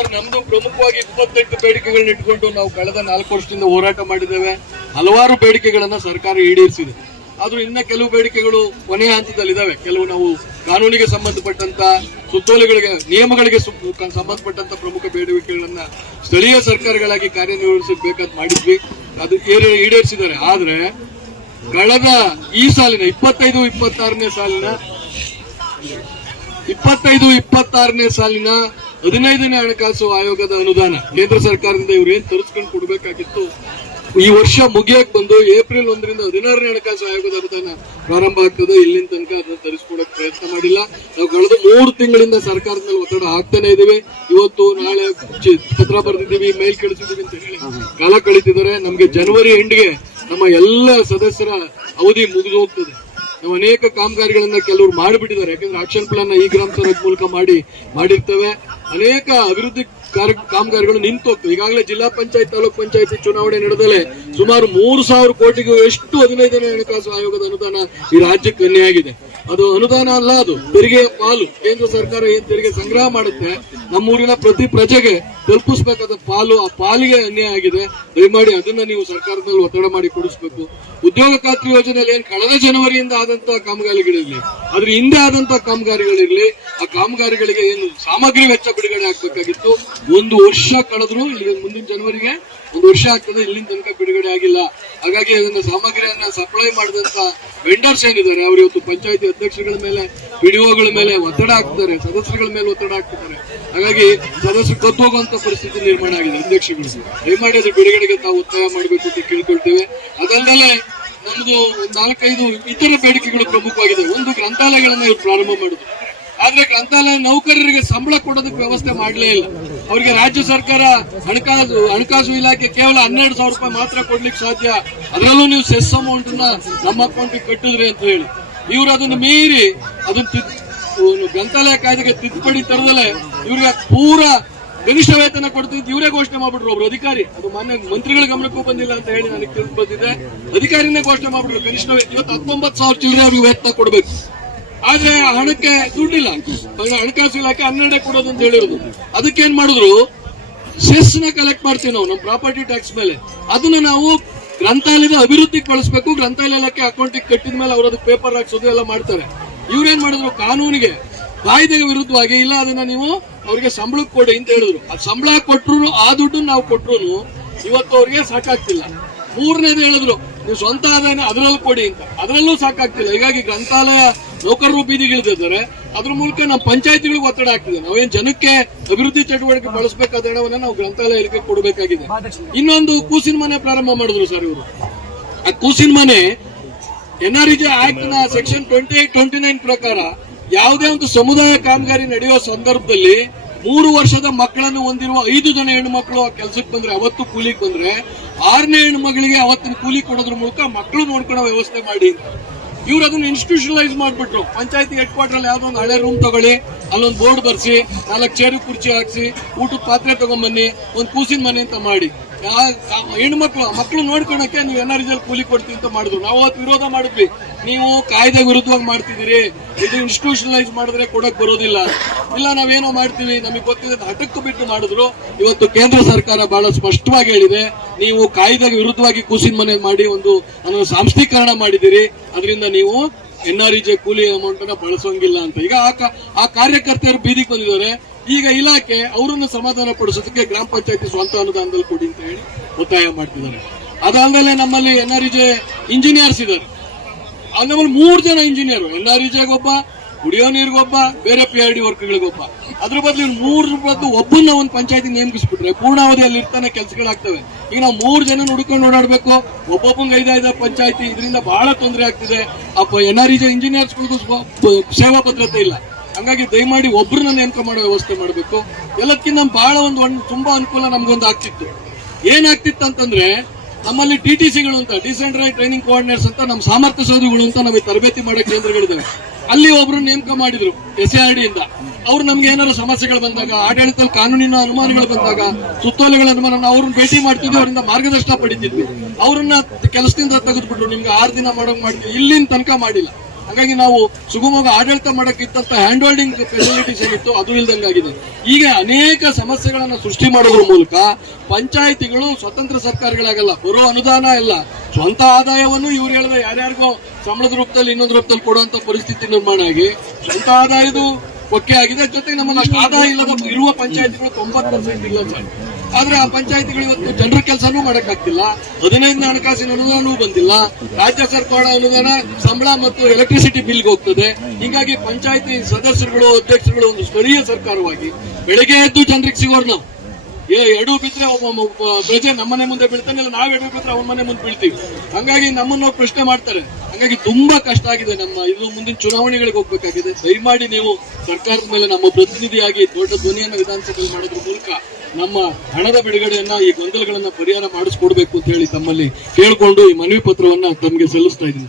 Sir ನಮ್ದು ಪ್ರಮುಖವಾಗಿ ಇಪ್ಪತ್ತೆಂಟು ಬೇಡಿಕೆಗಳನ್ನ ಇಟ್ಕೊಂಡು ನಾವು ಕಳೆದ ನಾಲ್ಕು ವರ್ಷದಿಂದ ಹೋರಾಟ ಮಾಡಿದ್ದೇವೆ. ಹಲವಾರು ಬೇಡಿಕೆಗಳನ್ನ ಸರ್ಕಾರ ಈಡೇರಿಸಿದೆ. ಆದ್ರೂ ಇನ್ನ ಕೆಲವು ಬೇಡಿಕೆಗಳು ಕೊನೆಯ ಹಂತದಲ್ಲಿದ್ದಾವೆ. ಕೆಲವು ನಾವು ಕಾನೂನಿಗೆ ಸಂಬಂಧಪಟ್ಟಂತ, ಸುತ್ತೋಲೆಗಳಿಗೆ, ನಿಯಮಗಳಿಗೆ ಸಂಬಂಧಪಟ್ಟಂತ ಪ್ರಮುಖ ಬೇಡಿಕೆಗಳನ್ನ ಸ್ಥಳೀಯ ಸರ್ಕಾರಗಳಾಗಿ ಕಾರ್ಯನಿರ್ವಹಿಸಬೇಕಾದ್ ಮಾಡಿದ್ವಿ. ಅದು ಈಡೇರಿಸಿದ್ದಾರೆ. ಆದ್ರೆ ಕಳೆದ ಈ ಸಾಲಿನ, ಇಪ್ಪತ್ತೈದು, ಇಪ್ಪತ್ತಾರನೇ ಸಾಲಿನ, ಇಪ್ಪತ್ತೈದು, ಇಪ್ಪತ್ತಾರನೇ ಸಾಲಿನ ಹದಿನೈದನೇ ಹಣಕಾಸು ಆಯೋಗದ ಅನುದಾನ. ಕೇಂದ್ರ ಸರ್ಕಾರದಿಂದ ಇವ್ರು ತರಿಸ್ಕೊಂಡು ಕೊಡ್ಬೇಕಾಗಿತ್ತು? ಈ ವರ್ಷ ಮುಗಿಯಕ್ ಬಂದು ಏಪ್ರಿಲ್ ಒಂದರಿಂದ ಹದಿನಾರನೇ ಹಣಕಾಸು ಆಯೋಗದ ಅನುದಾನ ಪ್ರಾರಂಭ ಆಗ್ತದೆ ಇಲ್ಲಿನ ತನಕ ಅದನ್ನ ತರಿಸ್ಕೊಡಕ್ ಪ್ರಯತ್ನ ಮಾಡಿಲ್ಲ. ನಾವು ಕಳೆದ ಮೂರು ತಿಂಗಳಿಂದ ಸರ್ಕಾರದ ಮೇಲೆ ಒತ್ತಡ ಹಾಕ್ತಾನೆ ಇದೀವಿ. ಇವತ್ತು ನಾಳೆ ಪತ್ರ ಬರೆದಿದ್ದೀವಿ, ಮೇಲ್ ಕಳಿಸಿದೀವಿ ಅಂತ ಹೇಳಿ ಕಾಲ ಕಳೀತಿದ್ದಾರೆ. ನಮ್ಗೆ ಜನವರಿ ಎಂಡ್ಗೆ ನಮ್ಮ ಎಲ್ಲ ಸದಸ್ಯರ ಅವಧಿ ಮುಗಿದು ಹೋಗ್ತದೆ. ನಾವು ಅನೇಕ ಕಾಮಗಾರಿಗಳನ್ನ ಕೆಲವರು ಮಾಡಿಬಿಟ್ಟಿದ್ದಾರೆ. ಯಾಕಂದ್ರೆ ಆಕ್ಷನ್ ಪ್ಲಾನ್ ಈ ಗ್ರಾಮ ಸಭೆ ಮೂಲಕ ಮಾಡಿ, ಮಾಡಿರ್ತವೆ. ಅನೇಕ ಅಭಿವೃದ್ಧಿ ಕಾಮಗಾರಿಗಳು ನಿಂತು ಹೋಗ್ತವೆ ಈಗಾಗಲೇ ಜಿಲ್ಲಾ ಪಂಚಾಯತ್, ತಾಲೂಕ್ ಪಂಚಾಯತಿ ಚುನಾವಣೆ ನಡೆದಲೆ ಸುಮಾರು ಮೂರು ಸಾವಿರ ಕೋಟಿಗೂ ಎಷ್ಟು ಹದಿನೈದನೇ ಹಣಕಾಸು ಆಯೋಗದ ಅನುದಾನ ಈ ರಾಜ್ಯಕ್ಕೆ ಅನ್ಯಾಗಿದೆ ಅದು ಅನುದಾನ ಅಲ್ಲ ಅದು. ತೆರಿಗೆ ಪಾಲು. ಕೇಂದ್ರ ಸರ್ಕಾರ ಏನ್ ತೆರಿಗೆ ಸಂಗ್ರಹ ಮಾಡುತ್ತೆ, ನಮ್ಮೂರಿನ ಪ್ರತಿ ಪ್ರಜೆಗೆ ತಲುಪಿಸಬೇಕಾದ ಪಾಲು, ಆ ಪಾಲಿಗೆ ಅನ್ಯಾಯ ಆಗಿದೆ. ದಯಮಾಡಿ ಅದನ್ನ ನೀವು ಸರ್ಕಾರದಲ್ಲಿ ಒತ್ತಡ ಮಾಡಿ ಕೊಡಿಸ್ಬೇಕು. ಉದ್ಯೋಗ ಖಾತ್ರಿ ಯೋಜನೆಯಲ್ಲಿ ಏನ್ ಕಳೆದ ಜನವರಿಯಿಂದ ಆದಂತಹ ಕಾಮಗಾರಿಗಳಿರಲಿ ಅದ್ರ ಹಿಂದೆ ಆದಂತಹ ಕಾಮಗಾರಿಗಳಿರ್ಲಿ, ಆ ಕಾಮಗಾರಿಗಳಿಗೆ ಏನು ಸಾಮಗ್ರಿ ವೆಚ್ಚ ಬಿಡುಗಡೆ ಆಗ್ಬೇಕಾಗಿತ್ತು. ಒಂದು ವರ್ಷ ಕಳೆದ್ರು ಇಲ್ಲಿ ಮುಂದಿನ ಜನವರಿಗೆ ಒಂದು ವರ್ಷ ಆಗ್ತದೆ, ಇಲ್ಲಿನ ತನಕ ಬಿಡುಗಡೆ ಆಗಿಲ್ಲ. ಹಾಗಾಗಿ ಅದನ್ನ ಸಾಮಗ್ರಿಯನ್ನ ಸಪ್ಲೈ ಮಾಡಿದಂತ ವೆಂಡರ್ಸ್ ಏನಿದ್ದಾರೆ, ಅವರು ಇವತ್ತು ಪಂಚಾಯತಿ ಅಧ್ಯಕ್ಷಗಳ ಮೇಲೆ ಪಿಡಿಒಗಳ ಮೇಲೆ ಒತ್ತಡ ಹಾಕ್ತಾರೆ, ಸದಸ್ಯರುಗಳ ಮೇಲೆ ಒತ್ತಡ ಹಾಕ್ತಿದ್ದಾರೆ. ಹಾಗಾಗಿ ಸದಸ್ಯರು ಕದ್ದು ಹೋಗುವಂತ ಪರಿಸ್ಥಿತಿ ನಿರ್ಮಾಣ ಆಗಿದೆ ಅಧ್ಯಕ್ಷಗಳು ದಯಮಾಡಿ ಅದ್ರ ಬಿಡುಗಡೆಗೆ ತಾವು ಒತ್ತಾಯ ಮಾಡಬೇಕು ಅಂತ ಕೇಳ್ಕೊಳ್ತೇವೆ. ಅದಲ್ಲದೆ ನಮ್ದು ಒಂದ್ ನಾಲ್ಕೈದು ಇತರ ಬೇಡಿಕೆಗಳು ಪ್ರಮುಖವಾಗಿದೆ. ಒಂದು ಗ್ರಂಥಾಲಯಗಳನ್ನ ಇವ್ರು ಪ್ರಾರಂಭ ಮಾಡುದು ಆದ್ರೆ ಗ್ರಂಥಾಲಯ ನೌಕರರಿಗೆ ಸಂಬಳ ಕೊಡೋದಕ್ಕೆ ವ್ಯವಸ್ಥೆ ಮಾಡಲೇ ಇಲ್ಲ. ಅವರಿಗೆ ರಾಜ್ಯ ಸರ್ಕಾರ ಹಣಕಾಸು ಹಣಕಾಸು ಇಲಾಖೆ ಕೇವಲ ಹನ್ನೆರಡು ಸಾವಿರ ರೂಪಾಯಿ ಮಾತ್ರ ಕೊಡ್ಲಿಕ್ಕೆ ಸಾಧ್ಯ. ಅದರಲ್ಲೂ ನೀವು ಸೆಸ್ ಅಮೌಂಟ್ನ ನಮ್ಮ ಅಕೌಂಟಿಗೆ ಕಟ್ಟಿದ್ರಿ ಅಂತ ಹೇಳಿ. ಇವರು ಅದನ್ನು ಮೀರಿ ಅದನ್ನ ಗ್ರಂಥಾಲಯ ಕಾಯ್ದೆಗೆ ತಿದ್ದುಪಡಿ ತರದಲ್ಲೇ ಇವ್ರಿಗೆ ಪೂರ ಕನಿಷ್ಠ ವೇತನ ಕೊಡ್ತೀವಿ ಅಂತ ಇವರೇ ಘೋಷಣೆ ಮಾಡ್ಬಿಟ್ರು ಒಬ್ರು ಅಧಿಕಾರಿ. ಅದು ಮಾನ್ಯ ಮಂತ್ರಿಗಳ ಗಮನಕ್ಕೂ ಬಂದಿಲ್ಲ ಅಂತ ಹೇಳಿ ನನಗೆ ತಿಳಿದು ಬಂದಿದೆ. ಅಧಿಕಾರಿನೇ ಘೋಷಣೆ ಮಾಡ್ಬಿಟ್ರು ಕನಿಷ್ಠ ಇವತ್ತು ಹತ್ತೊಂಬತ್ತು ಸಾವಿರ ಚಿಲ್ಲರೆ ಅವ್ರಿಗೆ ವೇತನ ಕೊಡಬೇಕು. ಆದ್ರೆ ಹಣಕ್ಕೆ ದುಡ್ಡಿಲ್ಲ. ಹಣಕಾಸು ಇಲಾಖೆ ಹನ್ನೆರಡೆ ಕೊಡೋದು ಅಂತ ಹೇಳಿರೋದು. ಅದಕ್ಕೆ ಏನ್ ಮಾಡಿದ್ರು? ಸೆಸ್ನ ಕಲೆಕ್ಟ್ ಮಾಡ್ತೀವಿ ನಾವು, ನಮ್ಮ ಪ್ರಾಪರ್ಟಿ ಟ್ಯಾಕ್ಸ್ ಮೇಲೆ. ಅದನ್ನ ನಾವು ಗ್ರಂಥಾಲಯದ ಅಭಿವೃದ್ಧಿಗೆ ಬಳಸಬೇಕು ಗ್ರಂಥಾಲಯ ಇಲಾಖೆ ಅಕೌಂಟಿಗೆ ಕಟ್ಟಿದ ಮೇಲೆ ಅವ್ರು ಅದಕ್ಕೆ ಪೇಪರ್ ಹಾಕ್ಸೋದು ಎಲ್ಲ ಮಾಡ್ತಾರೆ. ಇವ್ರೇನ್ ಮಾಡಿದ್ರು? ಕಾನೂನಿಗೆ. ಕಾಯ್ದೆಗೆ ವಿರುದ್ಧವಾಗಿ, ಇಲ್ಲ ಅದನ್ನ ನೀವು ಅವ್ರಿಗೆ ಸಂಬಳಕ್ಕೆ ಕೊಡಿ ಅಂತ ಹೇಳಿದ್ರು. ಆ ಸಂಬಳ ಕೊಟ್ರು ಆ ದುಡ್ಡು ನಾವು ಕೊಟ್ರು ಇವತ್ತು ಅವ್ರಿಗೆ ಸಾಕಾಗ್ತಿಲ್ಲ. ಮೂರನೇದು ಹೇಳಿದ್ರು ನೀವು ಸ್ವಂತ ಆದಾಯನ ಅದರಲ್ಲೂ ಕೊಡಿ ಅಂತ. ಅದರಲ್ಲೂ ಸಾಕಾಗ್ತಿಲ್ಲ. ಹೀಗಾಗಿ ಗ್ರಂಥಾಲಯ ನೌಕರರು ಬೀದಿಗಿಳಿದಿದ್ದಾರೆ ಅದ್ರ ಮೂಲಕ ನಮ್ಮ ಪಂಚಾಯತಿಗಳಿಗೆ ಒತ್ತಡ ಆಗ್ತಿದೆ ನಾವೇನ್ ಜನಕ್ಕೆ ಅಭಿವೃದ್ಧಿ ಚಟುವಟಿಕೆ ಬಳಸಬೇಕಾದ ಹಣವನ್ನ ನಾವು ಗ್ರಂಥಾಲಯ ಇಲಾಖೆ ಕೊಡಬೇಕಾಗಿದೆ. ಇನ್ನೊಂದು ಕೂಸಿನ ಮನೆ ಪ್ರಾರಂಭ ಮಾಡಿದ್ರು ಸರ್ ಇವರು. ಆ ಕೂಸಿನ ಮನೆ NREJ ಆಕ್ಟ್ನ section twenty eight, twenty nine ಪ್ರಕಾರ ಯಾವುದೇ ಒಂದು ಸಮುದಾಯ ಕಾಮಗಾರಿ ನಡೆಯುವ ಸಂದರ್ಭದಲ್ಲಿ ಮೂರು ವರ್ಷದ ಮಕ್ಕಳನ್ನು ಹೊಂದಿರುವ ಐದು ಜನ ಹೆಣ್ಣು ಮಕ್ಕಳು ಕೆಲಸಕ್ಕೆ ಬಂದ್ರೆ, ಅವತ್ತು ಕೂಲಿಗೆ ಬಂದ್ರೆ, ಆರನೇ ಹೆಣ್ಣು ಮಗಳಿಗೆ ಅವತ್ತಿನ ಕೂಲಿ ಕೊಡೋದ್ರ ಮೂಲಕ ಮಕ್ಕಳು ನೋಡ್ಕೊಳ್ಳೋ ವ್ಯವಸ್ಥೆ ಮಾಡಿ ಇವ್ರು ಅದನ್ನ ಇನ್ಸ್ಟಿಟ್ಯೂಷನಲೈಸ್ ಮಾಡ್ಬಿಟ್ರು. ಪಂಚಾಯತಿ ಹೆಡ್ ಕ್ವಾರ್ಟರ್ ಅಲ್ಲಿ ಯಾವ್ದೋ ಒಂದು ಹಳೆ ರೂಮ್ ತಗೊಳ್ಳಿ, ಅಲ್ಲೊಂದು ಬೋರ್ಡ್ ಬರ್ಸಿ, ನಾಲ್ಕು ಚೇರು ಕುರ್ಚಿ ಹಾಕ್ಸಿ, ಊಟದ ಪಾತ್ರೆ ತಗೊಂಬನ್ನಿ, ಒಂದು ಕೂಸಿನ ಮನೆ ಅಂತ ಮಾಡಿ. ಹೆಣ್ಮಕ್ಳು ಮಕ್ಕಳು ನೋಡ್ಕೊಳಕ್ಕೆ ನೀವು ಎನ್ಆರ್ಜಿಯಲ್ಲಿ ಕೂಲಿ ಕೊಡ್ತೀವಿ ಅಂತ ಮಾಡಿದ್ರು. ನಾವು ಅವತ್ತು ವಿರೋಧ ಮಾಡಿದ್ವಿ. ನೀವು ಕಾಯ್ದೆ ವಿರುದ್ಧವಾಗಿ ಮಾಡ್ತಿದ್ದೀರಿ, ಇದು ಇನ್ಸ್ಟಿಟ್ಯೂಷನಲೈಸ್ ಮಾಡಿದ್ರೆ ಕೊಡಕ್ ಬರೋದಿಲ್ಲ. ಇಲ್ಲ, ನಾವೇನೋ ಮಾಡ್ತೀವಿ, ನಮಗೆ ಗೊತ್ತಿದೆ ಹಠಕ್ಕೂ ಬಿಟ್ಟು ಮಾಡಿದ್ರು. ಇವತ್ತು ಕೇಂದ್ರ ಸರ್ಕಾರ ಬಹಳ ಸ್ಪಷ್ಟವಾಗಿ ಹೇಳಿದೆ, ನೀವು ಕಾಯ್ದೆಗೆ ವಿರುದ್ಧವಾಗಿ ಕೂಸಿನ ಮನೆ ಮಾಡಿ ಒಂದು ಸಾಂಸ್ಥೀಕರಣ ಮಾಡಿದ್ದೀರಿ. ಅದರಿಂದ ನೀವು ಎನ್ ಆರ್ ಇ ಜೆ ಕೂಲಿ ಅಮೌಂಟ್ ಅನ್ನ ಬಳಸೋಂಗಿಲ್ಲ ಅಂತ. ಈಗ ಆ ಕಾರ್ಯಕರ್ತರು ಬೀದಿಗೆ ಬಂದಿದ್ದಾರೆ. ಈಗ ಇಲಾಖೆ ಅವರನ್ನು ಸಮಾಧಾನ ಪಡಿಸೋದಕ್ಕೆ ಗ್ರಾಮ ಪಂಚಾಯತಿ ಸ್ವಂತ ಅನುದಾನದಲ್ಲಿ ಕೊಡಿ ಅಂತ ಹೇಳಿ ಒತ್ತಾಯ ಮಾಡ್ತಿದ್ದಾರೆ. ಅದಾದ್ಮೇಲೆ ನಮ್ಮಲ್ಲಿ N R E J engineers ಇದ್ದಾರೆ. ನಮ್ಮಲ್ಲಿ ಮೂರು ಜನ ಇಂಜಿನಿಯರ್ ಎನ್ಆರ್ಇಜೆಗೊಬ್ಬ ಕುಡಿಯೋ ನೀರಿಗೊಬ್ಬ ಬೇರೆ ಪಿ ಆರ್ ಡಿ ವರ್ಕ್ಗಳಿಗೊಬ್ಬ ಅದ್ರ ಬದಲು ಮೂರು ಬದಲು ಒಬ್ಬನ್ನ ಒಂದು ಪಂಚಾಯತಿ ನೇಮಿಸ್ಬಿಟ್ರೆ ಪೂರ್ಣಾವಧಿಯಲ್ಲಿ ಇರ್ತಾನೆ ಕೆಲಸಗಳಾಗ್ತವೆ. ಈಗ ನಾವು ಮೂರು ಜನ ಹುಡ್ಕೊಂಡು ಓಡಾಡ್ಬೇಕು. ಒಬ್ಬೊಬ್ಬಂಗೆ ಐದೈದು ಪಂಚಾಯತಿ, ಇದರಿಂದ ಬಹಳ ತೊಂದರೆ ಆಗ್ತಿದೆ. ಅಪ್ಪ ಎನ್ ಆರ್ ಇಜೆ ಇಂಜಿನಿಯರ್ಸ್ಗಳಿಗೂ ಸೇವಾ ಭದ್ರತೆ ಇಲ್ಲ. ಹಂಗಾಗಿ ದಯಮಾಡಿ ಒಬ್ಬರನ್ನ ನೇಮಕ ಮಾಡೋ ವ್ಯವಸ್ಥೆ ಮಾಡಬೇಕು. ಎಲ್ಲಕ್ಕಿಂತ ಬಹಳ ಒಂದು ತುಂಬಾ ಅನುಕೂಲ ನಮ್ಗೊಂದು ಆಗ್ತಿತ್ತು. ಏನಾಗ್ತಿತ್ತು ಅಂತಂದ್ರೆ ನಮ್ಮಲ್ಲಿ ಟಿ ಟಿ ಸಿಗಳು ಅಂತ ಡಿಸೆಂಟ್ರೈಸ್ ಟ್ರೈನಿಂಗ್ ಕೋಆರ್ಡಿನೇಟರ್ಸ್ ಅಂತ ನಮ್ಮ ಸಾಮರ್ಥ್ಯ ಸಾಧುಗಳು ಅಂತ ನಮಗೆ ತರಬೇತಿ ಮಾಡೋ ಕೇಂದ್ರಗಳಿದ್ದಾವೆ ಅಲ್ಲಿ ಒಬ್ರು ನೇಮಕ ಮಾಡಿದ್ರು, ಎಸ್ ಆರ್ ಡಿ ಇಂದ. ಅವ್ರು ನಮ್ಗೆ ಏನಾದ್ರು ಸಮಸ್ಯೆಗಳು ಬಂದಾಗ, ಆಡಳಿತದಲ್ಲಿ ಕಾನೂನಿನ ಅನುಮಾನಗಳು ಬಂದಾಗ, ಸುತ್ತೋಲೆಗಳ ಅನುಮಾನ ಅವ್ರನ್ನ ಭೇಟಿ ಮಾಡ್ತಿದ್ವಿ, ಅವರಿಂದ ಮಾರ್ಗದರ್ಶನ ಪಡಿತಿದ್ವಿ. ಅವ್ರನ್ನ ಕೆಲಸದಿಂದ ತೆಗೆದ್ಬಿಟ್ರು, ನಿಮ್ಗೆ ಆರು ದಿನ ಮಾಡೋಂಗ್ ಮಾಡ್ತೀವಿ, ಇಲ್ಲಿನ ತನಕ ಮಾಡಿಲ್ಲ. ಹಾಗಾಗಿ ನಾವು ಸುಗಮವಾಗಿ ಆಡಳಿತ ಮಾಡಕ್ಕಿದ್ದಂತ ಹ್ಯಾಂಡ್ ಹೋಲ್ಡಿಂಗ್ ಫೆಸಿಲಿಟೀಸ್ ಏನಿತ್ತು ಅದು ಇಲ್ದಂಗಾಗಿದೆ ಈಗ ಅನೇಕ ಸಮಸ್ಯೆಗಳನ್ನು ಸೃಷ್ಟಿ ಮಾಡೋದ್ರ ಮೂಲಕ ಪಂಚಾಯಿತಿಗಳು ಸ್ವತಂತ್ರ ಸರ್ಕಾರಗಳಾಗಲ್ಲ, ಬರೋ ಅನುದಾನ ಇಲ್ಲ. ಸ್ವಂತ ಆದಾಯವನ್ನು ಇವ್ರು ಹೇಳಿದ ಯಾರ್ಯಾರಿಗೋ ಸಂಬಳದ ರೂಪದಲ್ಲಿ ಇನ್ನೊಂದು ರೂಪದಲ್ಲಿ ಕೊಡುವಂತ ಪರಿಸ್ಥಿತಿ ನಿರ್ಮಾಣ ಆಗಿ ಸ್ವಂತ ಆದಾಯದು ಒಕ್ಕೆ ಆಗಿದೆ. ಜೊತೆಗೆ ಅಷ್ಟು ಆದಾಯ ಇಲ್ಲದ ಇರುವ ಪಂಚಾಯತಿಗಳು ತೊಂಬತ್ತು ಪರ್ಸೆಂಟ್ ಇಲ್ಲ ಸರ್. ಆದ್ರೆ ಆ ಪಂಚಾಯತಿಗಳು ಇವತ್ತು ಜನರ ಕೆಲಸನೂ ಮಾಡಕ್ಕಾಗ್ತಿಲ್ಲ. ಹದಿನೈದನೇ ಹಣಕಾಸಿನ ಅನುದಾನವೂ ಬಂದಿಲ್ಲ. ರಾಜ್ಯ ಸರ್ಕಾರ ಅನುದಾನ, ಸಂಬಳ ಮತ್ತು ಎಲೆಕ್ಟ್ರಿಸಿಟಿ ಬಿಲ್ಗೆ ಹೋಗ್ತದೆ. ಹೀಗಾಗಿ ಪಂಚಾಯತಿ ಸದಸ್ಯರುಗಳು, ಅಧ್ಯಕ್ಷರುಗಳು ಒಂದು ಸ್ಥಳೀಯ ಸರ್ಕಾರವಾಗಿ ಬೆಳಗ್ಗೆ ಎದ್ದು ಜನರಿಗೆ ಸಿಗೋರು ನಾವು. ಎಡು ಬಿದ್ರೆ ಪ್ರಜೆ ನಮ್ಮನೆ ಮುಂದೆ ಬೀಳ್ತಾನೆ, ಇಲ್ಲ ನಾವ್ ಎಡು ಬಿದ್ರೆ ಮನೆ ಮುಂದೆ ಬೀಳ್ತೀವಿ. ಹಂಗಾಗಿ ನಮ್ಮನ್ನ ಪ್ರಶ್ನೆ ಮಾಡ್ತಾರೆ. ಹಂಗಾಗಿ ತುಂಬಾ ಕಷ್ಟ ಆಗಿದೆ ನಮ್ಮ, ಇದು ಮುಂದಿನ ಚುನಾವಣೆಗಳಿಗೆ ಹೋಗ್ಬೇಕಾಗಿದೆ. ದಯಮಾಡಿ ನೀವು ಸರ್ಕಾರದ ಮೇಲೆ ನಮ್ಮ ಪ್ರತಿನಿಧಿಯಾಗಿ ದೊಡ್ಡ ಧ್ವನಿಯನ್ನು ವಿಧಾನಸಭೆಯಲ್ಲಿ ಮಾಡೋದ್ರ ಮೂಲಕ ನಮ್ಮ ಹಣದ ಬಿಡುಗಡೆಯನ್ನ ಈ ಗೊಂದಲಗಳನ್ನ ಪರಿಹಾರ ಮಾಡಿಸ್ಕೊಡ್ಬೇಕು ಅಂತ ಹೇಳಿ ತಮ್ಮಲ್ಲಿ ಕೇಳ್ಕೊಂಡು ಈ ಮನವಿ ಪತ್ರವನ್ನ ತಮಗೆ ಸಲ್ಲಿಸ್ತಾ ಇದ್ದೀನಿ.